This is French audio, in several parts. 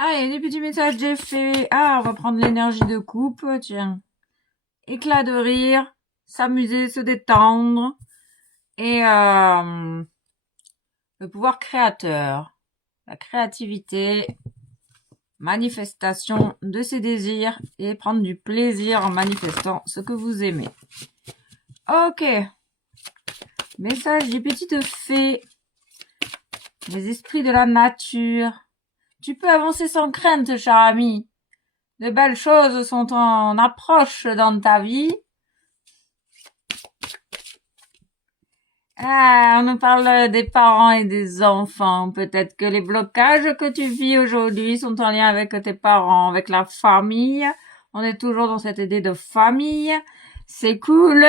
Allez, des petits messages d'effet. Ah, on va prendre l'énergie de coupe, tiens. Éclat de rire, s'amuser, se détendre. Et le pouvoir créateur, la créativité, manifestation de ses désirs et prendre du plaisir en manifestant ce que vous aimez. Ok. Message des petites fées. Les esprits de la nature. Tu peux avancer sans crainte, cher ami. De belles choses sont en approche dans ta vie. Ah, on nous parle des parents et des enfants. Peut-être que les blocages que tu vis aujourd'hui sont en lien avec tes parents, avec la famille. On est toujours dans cette idée de famille. C'est cool.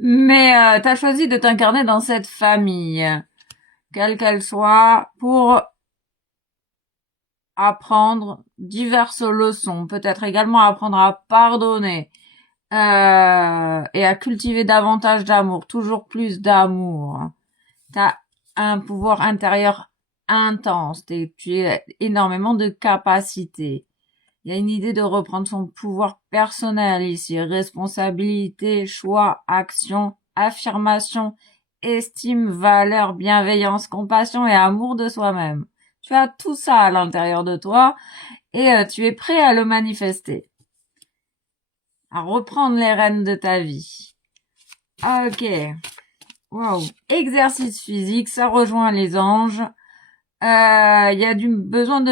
Mais t'as choisi de t'incarner dans cette famille, quelle qu'elle soit, pour apprendre diverses leçons. Peut-être également apprendre à pardonner. Et à cultiver davantage d'amour, toujours plus d'amour. T'as un pouvoir intérieur intense, tu as énormément de capacités. Il y a une idée de reprendre son pouvoir personnel ici, responsabilité, choix, action, affirmation, estime, valeur, bienveillance, compassion et amour de soi-même. Tu as tout ça à l'intérieur de toi et tu es prêt à le manifester, à reprendre les rênes de ta vie. Ok. Wow. Exercice physique, ça rejoint les anges. Il y a du besoin de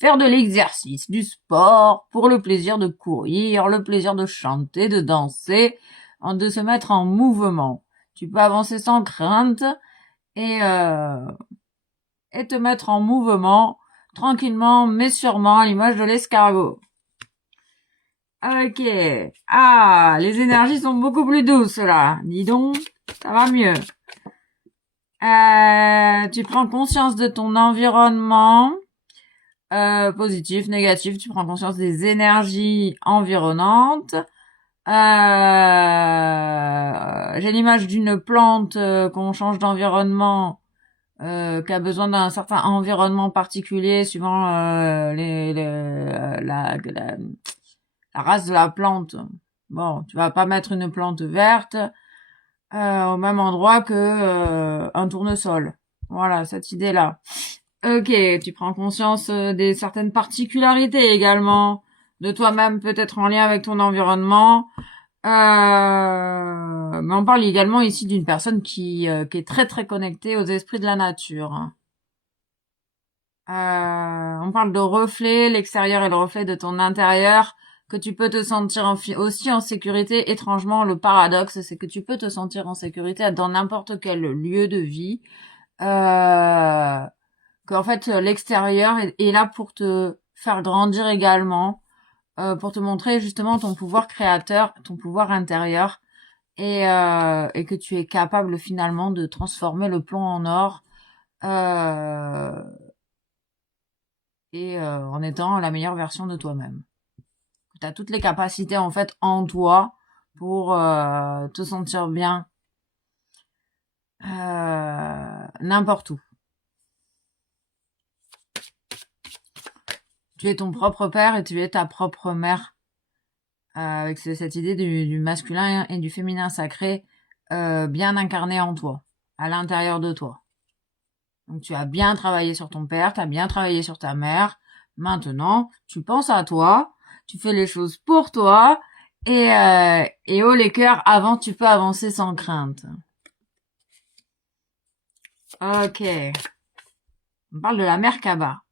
faire de l'exercice, du sport, pour le plaisir de courir, le plaisir de chanter, de danser, de se mettre en mouvement. Tu peux avancer sans crainte et te mettre en mouvement tranquillement mais sûrement à l'image de l'escargot. Ok. Ah, les énergies sont beaucoup plus douces là. Dis donc, ça va mieux. Tu prends conscience de ton environnement, positif, négatif. Tu prends conscience des énergies environnantes. J'ai l'image d'une plante qu'on change d'environnement, qui a besoin d'un certain environnement particulier suivant la race de la plante. Bon, tu vas pas mettre une plante verte au même endroit que un tournesol. Voilà, cette idée-là. Ok, tu prends conscience des certaines particularités également de toi-même, peut-être en lien avec ton environnement. Mais on parle également ici d'une personne qui est très très connectée aux esprits de la nature. On parle de reflet, l'extérieur est le reflet de ton intérieur, que tu peux te sentir aussi en sécurité. Étrangement, le paradoxe, c'est que tu peux te sentir en sécurité dans n'importe quel lieu de vie. Qu'en fait, l'extérieur est là pour te faire grandir également, pour te montrer justement ton pouvoir créateur, ton pouvoir intérieur, et que tu es capable finalement de transformer le plomb en or, en étant la meilleure version de toi-même. Tu as toutes les capacités en fait en toi pour te sentir bien n'importe où. Tu es ton propre père et tu es ta propre mère, avec cette idée du masculin et du féminin sacré bien incarné en toi, à l'intérieur de toi. Donc tu as bien travaillé sur ton père, tu as bien travaillé sur ta mère. Maintenant, tu penses à toi, tu fais les choses pour toi, et haut les cœurs, avant tu peux avancer sans crainte. Ok. On parle de la Merkaba.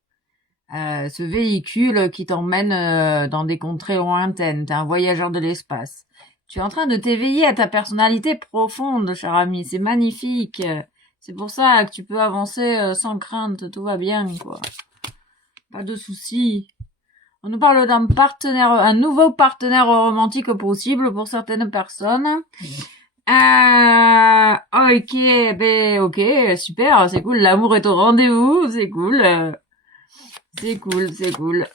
Ce véhicule qui t'emmène dans des contrées lointaines. T'es un voyageur de l'espace. Tu es en train de t'éveiller à ta personnalité profonde, cher ami. C'est magnifique. C'est pour ça que tu peux avancer sans crainte. Tout va bien, quoi. Pas de soucis. On nous parle d'un partenaire, un nouveau partenaire romantique possible pour certaines personnes. Ok, ok, super, c'est cool. L'amour est au rendez-vous, c'est cool. C'est cool, c'est cool.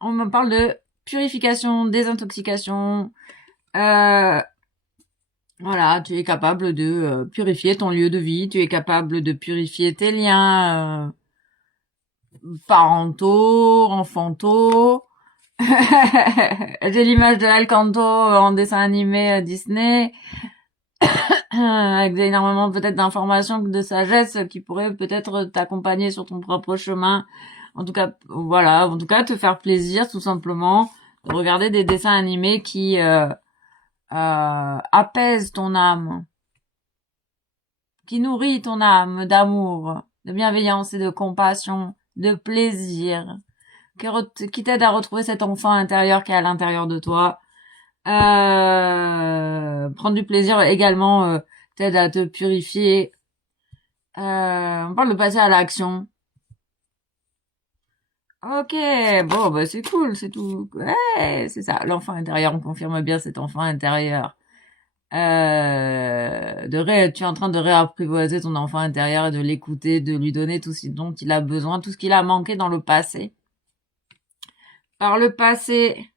On me parle de purification, désintoxication, Voilà, tu es capable de purifier ton lieu de vie, tu es capable de purifier tes liens parentaux, enfantaux. J'ai l'image de Alcanto en dessin animé Disney, avec énormément peut-être d'informations, de sagesse qui pourraient peut-être t'accompagner sur ton propre chemin. En tout cas, voilà, en tout cas te faire plaisir tout simplement, de regarder des dessins animés qui apaisent ton âme, qui nourrit ton âme d'amour, de bienveillance et de compassion, de plaisir, qui t'aide à retrouver cet enfant intérieur qui est à l'intérieur de toi. Prendre du plaisir également t'aide à te purifier. On parle de passer à l'action. Ok, bon, bah c'est cool, c'est tout. Ouais, c'est ça, l'enfant intérieur, on confirme bien cet enfant intérieur. Tu es en train de réapprivoiser ton enfant intérieur et de l'écouter, de lui donner tout ce dont il a besoin, tout ce qu'il a manqué dans le passé. Par le passé,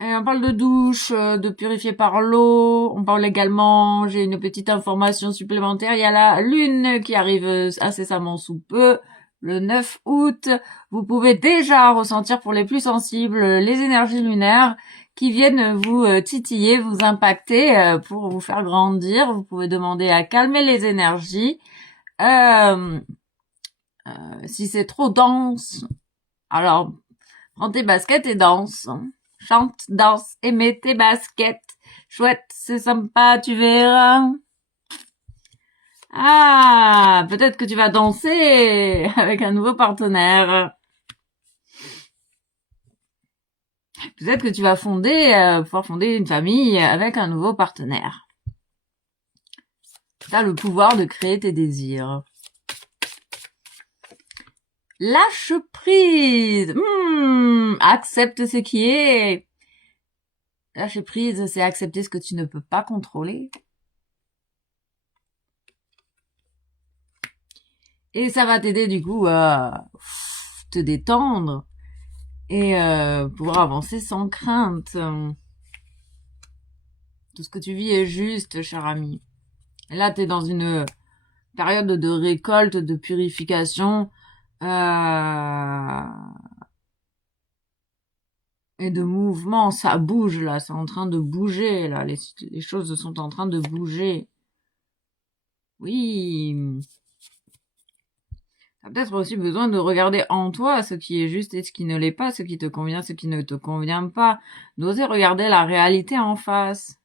on parle de douche, de purifier par l'eau. On parle également, j'ai une petite information supplémentaire, il y a la lune qui arrive incessamment sous peu, le 9 août. Vous pouvez déjà ressentir pour les plus sensibles les énergies lunaires qui viennent vous titiller, vous impacter pour vous faire grandir. Vous pouvez demander à calmer les énergies. Si c'est trop dense, alors prends tes baskets et danse. Chante, danse et mets tes baskets. Chouette, c'est sympa, tu verras. Ah, peut-être que tu vas danser avec un nouveau partenaire. Peut-être que tu vas pouvoir fonder une famille avec un nouveau partenaire. Tu as le pouvoir de créer tes désirs. Lâche prise. Accepte ce qui est. Lâcher prise, c'est accepter ce que tu ne peux pas contrôler. Et ça va t'aider du coup à te détendre et pouvoir avancer sans crainte. Tout ce que tu vis est juste, cher ami. Et là, t'es dans une période de récolte, de purification et de mouvement. Ça bouge là, c'est en train de bouger là. Les choses sont en train de bouger. Oui. T'as peut-être aussi besoin de regarder en toi ce qui est juste et ce qui ne l'est pas, ce qui te convient, ce qui ne te convient pas. D'oser regarder la réalité en face.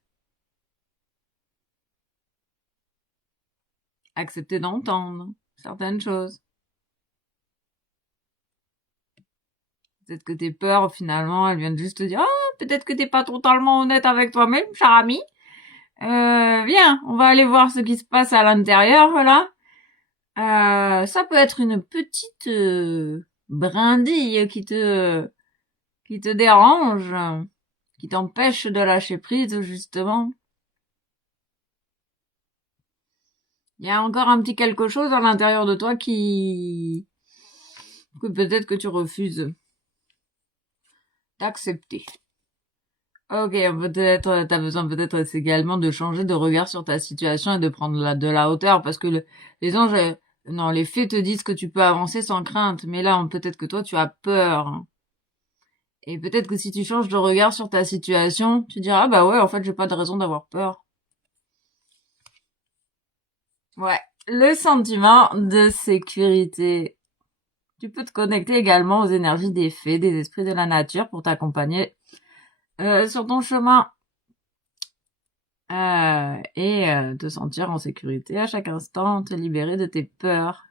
Accepter d'entendre certaines choses. Peut-être que tes peurs, finalement, elles viennent juste te dire « Ah, peut-être que t'es pas totalement honnête avec toi-même, cher ami. Viens, on va aller voir ce qui se passe à l'intérieur, là. » Ça peut être une petite brindille qui te dérange, qui t'empêche de lâcher prise, justement. Il y a encore un petit quelque chose à l'intérieur de toi que peut-être que tu refuses d'accepter. Ok, peut-être, t'as besoin peut-être également de changer de regard sur ta situation et de prendre de la hauteur parce que les anges, non, les faits te disent que tu peux avancer sans crainte, mais là, peut-être que toi, tu as peur. Et peut-être que si tu changes de regard sur ta situation, tu diras, ah bah ouais, en fait, j'ai pas de raison d'avoir peur. Ouais. Le sentiment de sécurité. Tu peux te connecter également aux énergies des fées, des esprits de la nature pour t'accompagner sur ton chemin et te sentir en sécurité à chaque instant, te libérer de tes peurs.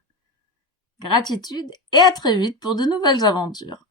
Gratitude et à très vite pour de nouvelles aventures.